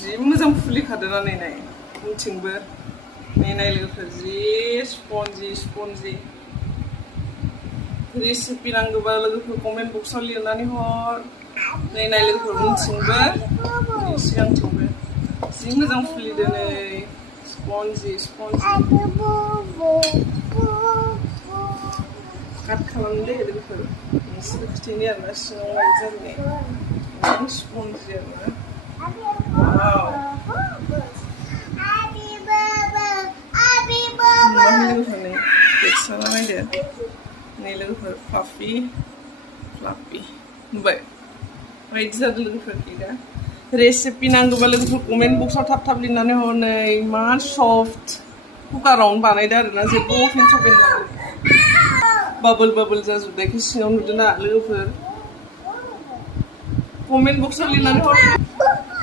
जि मोजां फुलिखादोंना नाय उनथिंबो नाय लोगोफोर जि स्पन्जी रेसिपि नांगौबा लोगोफोर कमेन्ट बक्सआव लिरनानै हर नाय लोगोफोर उनथिंबो सिगांथिंबो जि मोजां फुलिदों नै स्पन्जी काट खालामदो लोगोफोर नोंसोर खोथायनि आरोना सिङाव माइदि जाबोनाय स्पन्जी आरोना वाव लोगोफोर नै टेक्सचारा नायदो नै लोगोफोर फ्लाफि नुबाय माइदि जादों लोगोफोर केकआ रेसिपि नांगौबा लोगोफोर कमेन्ट बक्सआव थाब लिरनानै हर नै इमान सफ्ट कुकारावनो बानायदो आरोना जेबो अभेन नाङा बाबोल जाजोबनायखौ सिङाव नुदों ना लोगोफोर कमेन्ट बक्सआव लिरनानै हर